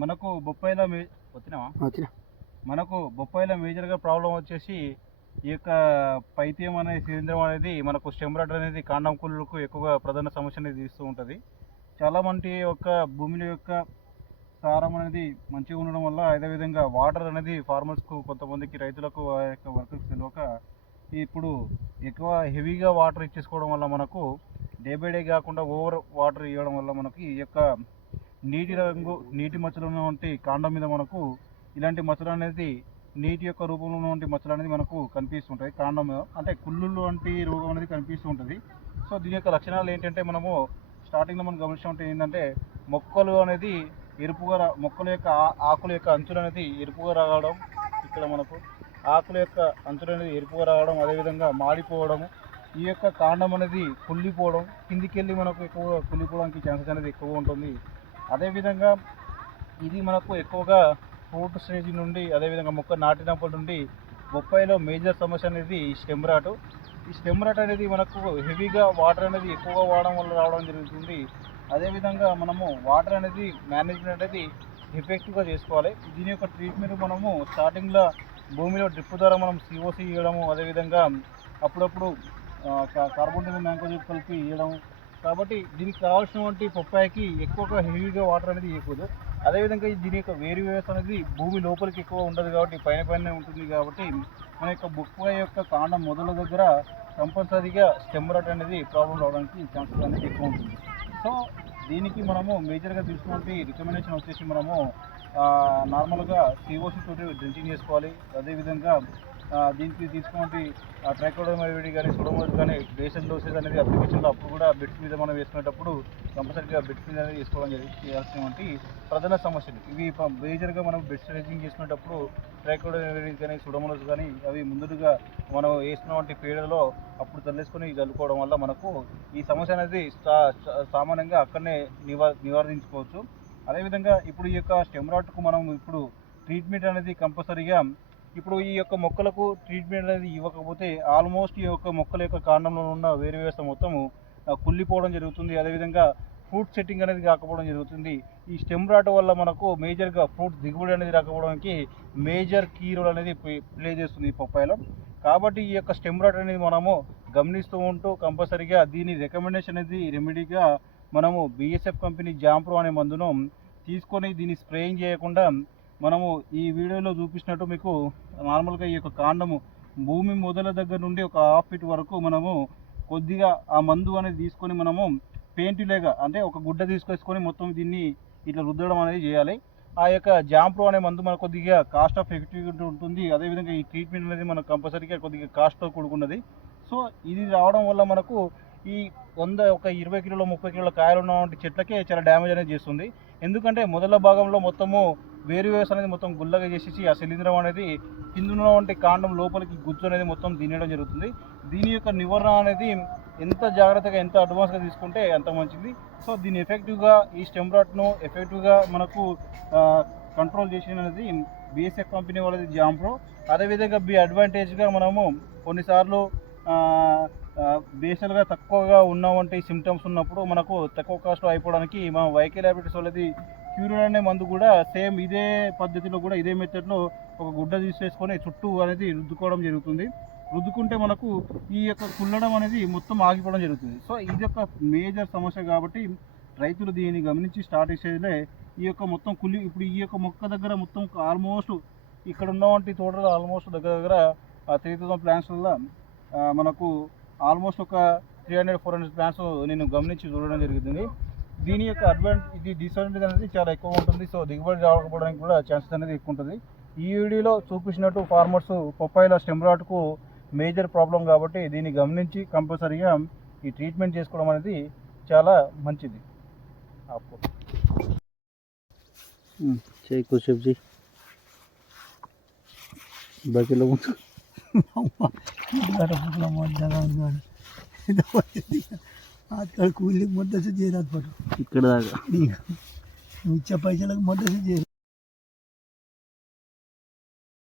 మనకు బొప్పాయిలో మనకు బొప్పాయిలో మేజర్గా ప్రాబ్లం వచ్చేసి ఈ యొక్క పైత్యం అనేది శిలీంధ్రం అనేది మనకు స్టెమ్ రాట్ అనేది కాండం కుళ్ళకు ఎక్కువగా ప్రధాన సమస్య అనేది తీస్తూ ఉంటుంది. చాలా మంది యొక్క భూమిలో యొక్క సారం అనేది మంచిగా ఉండడం వల్ల, అదేవిధంగా వాటర్ అనేది ఫార్మర్స్కు కొంతమందికి రైతులకు ఆ యొక్క వర్కర్స్ తెలియక ఇప్పుడు ఎక్కువ హెవీగా వాటర్ ఇచ్చేసుకోవడం వల్ల మనకు డే బై డే కాకుండా ఓవర్ వాటర్ ఇవ్వడం వల్ల మనకి ఈ యొక్క నీటి మచ్చలు ఉన్నటువంటి కాండం మీద మనకు ఇలాంటి మచ్చలు అనేది నీటి యొక్క రూపంలో ఉన్నటువంటి మచ్చలు అనేది మనకు కనిపిస్తుంటాయి. కాండం అంటే కుళ్ళు వంటి రోగం అనేది కనిపిస్తూ ఉంటుంది. సో దీని యొక్క లక్షణాలు ఏంటంటే, మనము స్టార్టింగ్లో మనం గమనించే ఏంటంటే మొక్కలు అనేది ఎరుపుగా మొక్కల యొక్క ఆకుల యొక్క అంచులు అనేది ఎరుపుగా రావడం, ఇక్కడ మనకు ఆకుల యొక్క అంచులు అనేది ఎరుపుగా రావడం, అదేవిధంగా మాడిపోవడము, ఈ యొక్క కాండం అనేది కుళ్ళిపోవడం, కిందికి వెళ్ళి మనకు ఎక్కువగా కుళ్ళిపోవడానికి ఛాన్సెస్ అనేది ఎక్కువగా ఉంటుంది. అదేవిధంగా ఇది మనకు ఎక్కువగా ఫ్రూట్ స్టేజ్ నుండి, అదేవిధంగా మొక్క నాటినప్పటి నుండి బొప్పాయిలో మేజర్ సమస్య అనేది స్టెమ్ రాట్. ఈ స్టెమ్ రాట్ అనేది మనకు హెవీగా వాటర్ అనేది ఎక్కువగా వాడడం వల్ల రావడం జరుగుతుంది. అదేవిధంగా మనము వాటర్ అనేది మేనేజ్మెంట్ అనేది ఎఫెక్టివ్గా చేసుకోవాలి. దీని యొక్క ట్రీట్మెంట్ మనము స్టార్టింగ్లో భూమిలో డ్రిప్ ద్వారా మనం సిఓసి ఇవ్వడము, అదేవిధంగా అప్పుడప్పుడు కార్బన్ మ్యాంకోజెబ్ కలిపి ఇవ్వడం. కాబట్టి దీనికి కావాల్సినటువంటి పప్పాయికి ఎక్కువగా హెవీగా వాటర్ అనేది ఇవ్వకూడదు. అదేవిధంగా దీని యొక్క వేరు వ్యవస్థ అనేది భూమి లోపలికి ఎక్కువ ఉండదు కాబట్టి పైన ఉంటుంది. కాబట్టి మన యొక్క బొప్పాయి యొక్క కాండం మొదల దగ్గర కంపల్సరీగా స్టెమ్ రాట్ అనేది ప్రాబ్లం రావడానికి ఛాన్సెస్ అనేది ఎక్కువ ఉంటుంది. సో దీనికి మనము మేజర్గా తీసుకున్నటువంటి రికమెండేషన్ వచ్చేసి, మనము నార్మల్గా సిఓసి తోటి డ్రింకింగ్ చేసుకోవాలి. అదేవిధంగా దీనికి తీసుకున్నటువంటి ట్రైకోడర్మా కానీ సూడోమోనాస్ కానీ బేసల్ డోసేజ్ అనేది అప్లికేషన్లో అప్పుడు కూడా బెడ్స్ మీద మనం వేసుకునేటప్పుడు కంపల్సరీగా బెడ్స్ మీద అనేది వేసుకోవడం చేయాల్సినటువంటి ప్రధాన సమస్యలు ఇవి. మేజర్గా మనం బెడ్ స్ట్రెచింగ్ చేసుకునేటప్పుడు ట్రైకోడర్మా కానీ సూడోమోనాస్ కానీ అవి ముందుగా మనం వేసుకున్నటువంటి పేడలో అప్పుడు చల్లేసుకొని చల్లుకోవడం వల్ల మనకు ఈ సమస్య అనేది సామాన్యంగా అక్కడనే నివారించుకోవచ్చు. అదేవిధంగా ఇప్పుడు ఈ యొక్క స్టెమ్ రాట్కు మనం ఇప్పుడు ట్రీట్మెంట్ అనేది కంపల్సరీగా, ఇప్పుడు ఈ యొక్క మొక్కలకు ట్రీట్మెంట్ అనేది ఇవ్వకపోతే ఆల్మోస్ట్ ఈ యొక్క మొక్కల యొక్క కాండంలో ఉన్న వేరు వ్యవస్థ మొత్తము కుళ్ళిపోవడం జరుగుతుంది. అదేవిధంగా ఫ్రూట్ సెట్టింగ్ అనేది రాకపోవడం జరుగుతుంది. ఈ స్టెమ్ రాట్ వల్ల మనకు మేజర్గా ఫ్రూట్ దిగుబడి అనేది రాకపోవడానికి మేజర్ కీ రోల్ అనేది ప్లే చేస్తుంది ఈ పప్పాయిలో. కాబట్టి ఈ యొక్క స్టెమ్ రాట్ అనేది మనము గమనిస్తూ ఉంటూ కంపల్సరీగా దీని రికమెండేషన్ అనేది రెమెడీగా మనము బిఎస్ఎఫ్ కంపెనీ జాంప్రో అనే మందును తీసుకొని దీన్ని స్ప్రేయింగ్ చేయకుండా మనము ఈ వీడియోలో చూపించినట్టు మీకు నార్మల్గా ఈ యొక్క కాండము భూమి మొదల దగ్గర నుండి ఒక ½ ఫీట్ వరకు మనము కొద్దిగా ఆ మందు అనేది తీసుకొని మనము పెయింట్ లేగా అంటే ఒక గుడ్డ తీసుకొచ్చుకొని మొత్తం దీన్ని ఇట్లా రుద్దడం అనేది చేయాలి. ఆ యొక్క జాంప్రో అనే మందు మనకు కొద్దిగా కాస్ట్ ఆఫ్ ఎఫెక్టివ్ ఉంటుంది. అదేవిధంగా ఈ ట్రీట్మెంట్ అనేది మనకు కంపల్సరీగా కొద్దిగా కాస్ట్తో కూడుకున్నది. సో ఇది రావడం వల్ల మనకు ఈ 20 కిలోల 30 కిలోల కాయలు ఉన్నటువంటి చెట్లకే చాలా డ్యామేజ్ అనేది చేస్తుంది. ఎందుకంటే మొదల భాగంలో మొత్తము వేరు వ్యవస్థ అనేది మొత్తం గుల్లగా చేసేసి ఆ శిలీంధ్రం అనేది కింద ఉన్నటువంటి కాండం లోపలికి గుజ్జు అనేది మొత్తం తినేయడం జరుగుతుంది. దీని యొక్క నివారణ అనేది ఎంత జాగ్రత్తగా ఎంత అడ్వాన్స్గా తీసుకుంటే అంత మంచిది. సో దీన్ని ఎఫెక్టివ్గా ఈ స్టెమ్ రాట్ను ఎఫెక్టివ్గా మనకు కంట్రోల్ చేసినది బిఎస్ఎఫ్ కంపెనీ వాళ్ళది జాంప్రో. అదేవిధంగా అడ్వాంటేజ్గా మనము కొన్నిసార్లు బేసల్గా తక్కువగా ఉన్నవంటి సిమ్టమ్స్ ఉన్నప్పుడు మనకు తక్కువ కాస్ట్లో అయిపోవడానికి మన వైకే ల్యాబొరేటరీస్ వాళ్ళది క్యూరిన్ అనే మందు కూడా సేమ్ ఇదే పద్ధతిలో కూడా ఇదే మెథడ్లో ఒక గుడ్డ తీసేసుకొని చుట్టూ అనేది రుద్దుకోవడం జరుగుతుంది. రుద్దుకుంటే మనకు ఈ యొక్క కుళ్ళడం అనేది మొత్తం ఆగిపోవడం జరుగుతుంది. సో ఇది ఒక మేజర్ సమస్య కాబట్టి రైతులు దీన్ని గమనించి స్టార్ట్ చేసేదిలే ఈ యొక్క మొత్తం ఇప్పుడు ఈ యొక్క మొక్క దగ్గర మొత్తం ఆల్మోస్ట్ ఇక్కడ ఉన్నవంటి తోటలో ఆల్మోస్ట్ దగ్గర 3000 ప్లాంట్స్లో మనకు ఆల్మోస్ట్ ఒక 300-400 ప్లాంట్స్ నేను గమనించి చూడడం జరుగుతుంది. దీని యొక్క డిసడ్వాంటేజ్ అనేది చాలా ఎక్కువ ఉంటుంది. సో దిగుబడి రాకపోవడానికి కూడా ఛాన్సెస్ అనేది ఎక్కువ ఉంటుంది. ఈ వీడియోలో చూపించినట్టు ఫార్మర్స్ పప్పాయిలో స్టెమ్ రాట్కు మేజర్ ప్రాబ్లం కాబట్టి దీన్ని గమనించి కంపల్సరీగా ఈ ట్రీట్మెంట్ చేసుకోవడం అనేది చాలా మంచిది. సబ్జీ బాకీలో आजकल कूली मोटे से जे रात पर इकड़ दागा नीचे पैसे लग मोटे से जे